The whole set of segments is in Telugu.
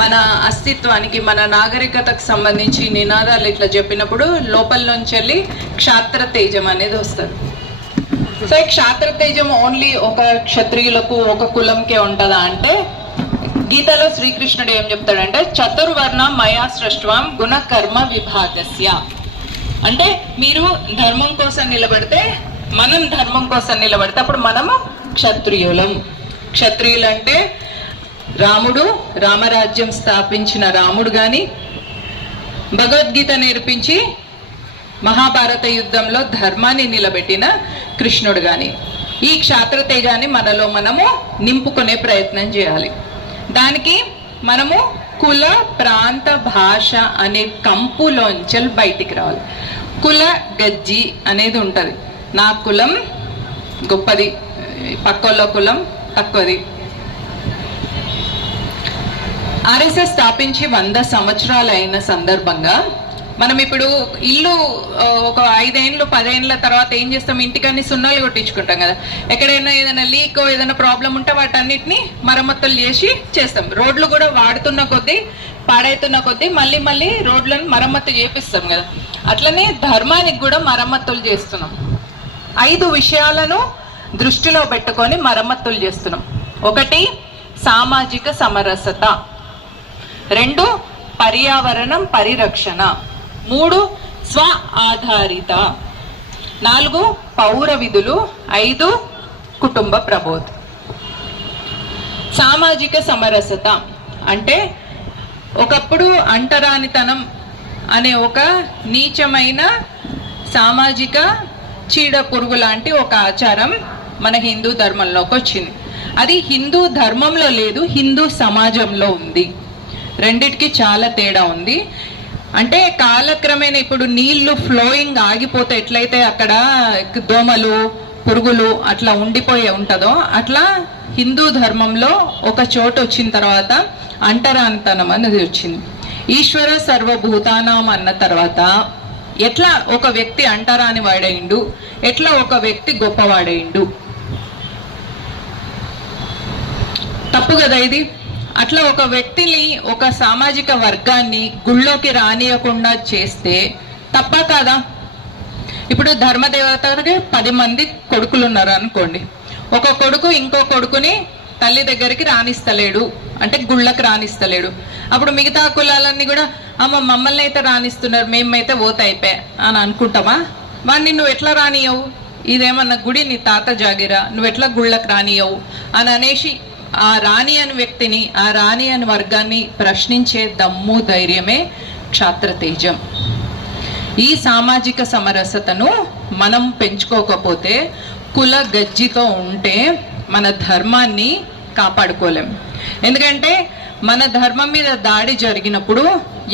మన అస్తిత్వానికి మన నాగరికతకు సంబంధించి నినాదాలు ఇట్లా చెప్పినప్పుడు లోపల నుంచి వెళ్ళి క్షాత్ర తేజం అనేది వస్తుంది. సో ఈ క్షాత్ర తేజం ఓన్లీ ఒక క్షత్రియులకు ఒక కులంకే ఉంటుందా అంటే, గీతలో శ్రీకృష్ణుడు ఏం చెప్తాడంటే, చతుర్వర్ణ మయా సృష్ట్వాం గుణ కర్మ విభాగస్య. అంటే మీరు ధర్మం కోసం నిలబడితే, మనం ధర్మం కోసం నిలబడితే అప్పుడు మనము క్షత్రియులం. క్షత్రియులు అంటే రాముడు, రామరాజ్యం స్థాపించిన రాముడు కానీ, భగవద్గీత నేర్పించి మహాభారత యుద్ధంలో ధర్మాన్ని నిలబెట్టిన కృష్ణుడు కానీ, ఈ క్షాత్రతేజాన్ని మనలో మనము నింపుకునే ప్రయత్నం చేయాలి. దానికి మనము కుల, ప్రాంత, భాష అనే కంపులోంచెల్ బయటికి రావాలి. కుల గజ్జి అనేది ఉంటుంది. నా కులం గొప్పది, పక్కోళ్ళ కులం తక్కువది. ఆర్ఎస్ఎస్ స్థాపించి 100 సంవత్సరాలు అయిన సందర్భంగా మనం ఇప్పుడు ఇల్లు ఒక 5 ఏళ్ళు 10 ఏళ్ళ తర్వాత ఏం చేస్తాం, ఇంటికన్నీ సున్నాలు కొట్టించుకుంటాం కదా. ఎక్కడైనా ఏదైనా లీక్ ఏదైనా ప్రాబ్లం ఉంటే వాటన్నిటిని మరమ్మతులు చేసి చేస్తాం. రోడ్లు కూడా వాడుతున్న కొద్దీ, పాడైతున్న కొద్దీ మళ్ళీ మళ్ళీ రోడ్లను మరమ్మతు చేపిస్తాం కదా. అట్లనే ధర్మానికి కూడా మరమ్మతులు చేస్తున్నాం. 5 విషయాలను దృష్టిలో పెట్టుకొని మరమ్మతులు చేస్తున్నాం. 1 సామాజిక సమరసత, 2 పర్యావరణం పరిరక్షణ, 3 స్వ ఆధారిత, 4 పౌర విధులు, 5 కుటుంబ ప్రబోధ. సామాజిక సమరసత అంటే ఒకప్పుడు అంటరానితనం అనే ఒక నీచమైన సామాజిక చీడ పురుగు లాంటి ఒక ఆచారం మన హిందూ ధర్మంలోకి వచ్చింది. అది హిందూ ధర్మంలో లేదు, హిందూ సమాజంలో ఉంది. రెండిటికి చాలా తేడా ఉంది. అంటే కాలక్రమేణా ఇప్పుడు నీళ్లు ఫ్లోయింగ్ ఆగిపోతే ఎట్లయితే అక్కడ దోమలు, పురుగులు అట్లా ఉండిపోయే ఉంటుందో, అట్లా హిందూ ధర్మంలో ఒక చోటు వచ్చిన తర్వాత అంటరానితనం అనేది వచ్చింది. ఈశ్వర సర్వభూతానం అన్న తర్వాత ఎట్లా ఒక వ్యక్తి అంటరాని వాడైండు, ఎట్లా ఒక వ్యక్తి గొప్పవాడైండు? తప్పు కదా ఇది. అట్లా ఒక వ్యక్తిని, ఒక సామాజిక వర్గాన్ని గుళ్ళోకి రానియకుండా చేస్తే తప్ప కాదా? ఇప్పుడు ధర్మదేవతకి 10 మంది కొడుకులు ఉన్నారు అనుకోండి. ఒక కొడుకు ఇంకో కొడుకుని తల్లి దగ్గరికి రాణిస్తలేడు, అంటే గుళ్ళకి రాణిస్తలేడు. అప్పుడు మిగతా కులాలన్నీ కూడా అమ్మ మమ్మల్ని అయితే రాణిస్తున్నారు, మేమైతే అయిపోయా అని అనుకుంటామా? వాడిని నువ్వు ఎట్లా రానియవు? ఇదేమన్నా గుడి, నీ తాత జాగిరా, నువ్వు ఎట్లా గుళ్ళకి రానియవు అని అనేసి ఆ రాణి అని వ్యక్తిని, ఆ రాణి అని వర్గాన్ని ప్రశ్నించే దమ్ము, ధైర్యమే క్షాత్రతేజం. ఈ సామాజిక సమరసతను మనం పెంచుకోకపోతే, కుల గజ్జితో ఉంటే మన ధర్మాన్ని కాపాడుకోలేం. ఎందుకంటే మన ధర్మం మీద దాడి జరిగినప్పుడు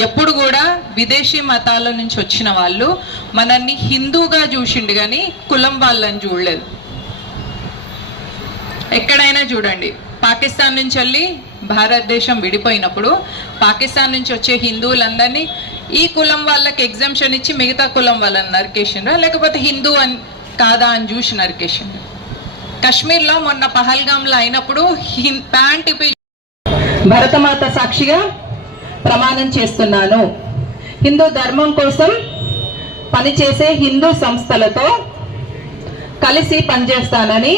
ఎప్పుడు కూడా విదేశీ మతాల నుంచి వచ్చిన వాళ్ళు మనల్ని హిందూగా చూసిండు కానీ కులం వాళ్ళని చూడలేదు. ఎక్కడైనా చూడండి, పాకిస్తాన్ నుంచి వెళ్ళి భారతదేశం విడిపోయినప్పుడు పాకిస్తాన్ నుంచి వచ్చే హిందువులందరినీ ఈ కులం వాళ్ళకి ఎగ్జామ్షన్ ఇచ్చి మిగతా కులం వాళ్ళని నరికేసిండ్రా, లేకపోతే హిందూ అని కాదా అని చూసి నరికేసిండ్రు. కశ్మీర్లో మొన్న పహల్గామ్లో అయినప్పుడు ప్యాంట్ భరతమాత సాక్షిగా ప్రమాణం చేస్తున్నాను, హిందూ ధర్మం కోసం పనిచేసే హిందూ సంస్థలతో కలిసి పనిచేస్తానని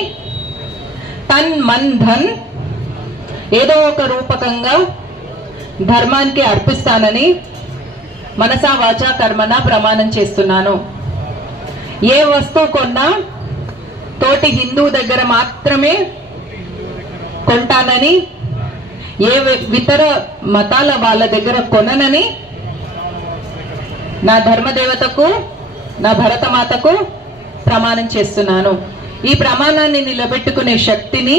తన్ మన్ ధన్ ఏదో ఒక రూపకంగా ధర్మానికి అర్పిస్తానని మనసా వాచా కర్మన ప్రమాణం చేస్తున్నాను. ఏ వస్తువు కొన్నా తోటి హిందూ దగ్గర మాత్రమే కొంటానని, ఏ ఇతర మతాల వాళ్ళ దగ్గర కొననని నా ధర్మదేవతకు, నా భరతమాతకు ప్రమాణం చేస్తున్నాను. ఈ ప్రమాణాన్ని నిలబెట్టుకునే శక్తిని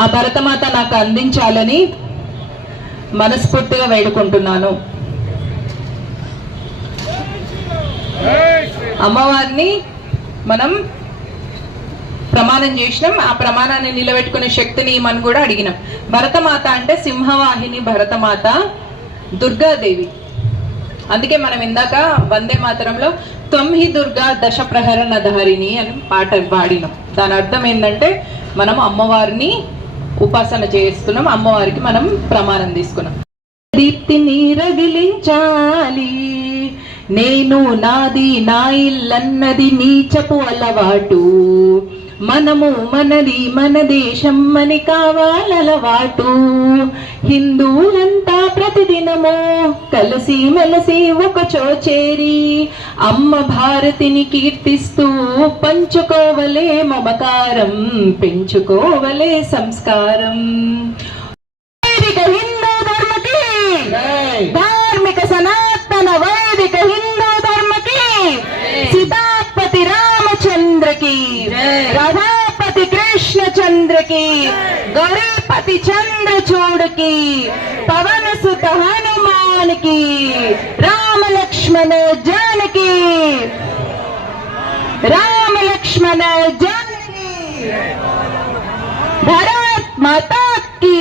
ఆ భరతమాత నాకు అందించాలని మనస్ఫూర్తిగా వేడుకుంటున్నాను. అమ్మవారిని మనం ప్రమాణం చేసినాం, ఆ ప్రమాణాన్ని నిలబెట్టుకునే శక్తిని మనం కూడా అడిగినాం. భరతమాత అంటే సింహవాహిని భరతమాత దుర్గాదేవి. అందుకే మనం ఇందాక వందే మాతరంలో త్వమ్హి దుర్గా దశ ప్రహరణ ధారిణి అని పాట పాడినాం. దాని అర్థం ఏంటంటే మనం అమ్మవారిని ఉపాసన చేస్తున్నాం, అమ్మవారికి మనం ప్రమాణం తీసుకున్నాం. దీప్తిని రగిలించాలి, నేను నాది నా ఇల్లన్నది నీచపు అలవాటు, మనము మనది మన దేశం అని కావాలలవాటు. హిందువులంతా ప్రతిదినము కలిసి మెలసి ఒకచో చేరి అమ్మ భారతిని కీర్తిస్తూ పంచుకోవలే మమకారం, పెంచుకోవలే సంస్కారం. హిందూ ధర్మకి, ధార్మిక సనాతన వైదిక హిందూ ధర్మకి, సీతాపతి రామచంద్రకి, రాధాపతి కృష్ణచంద్రకి, గౌరీపతి చంద్రచూడకి, పవన సుత హనుమానికి, రామ లక్ష్మణ జానకి, రామ లక్ష్మణ జానకి, భారత్ మాతా की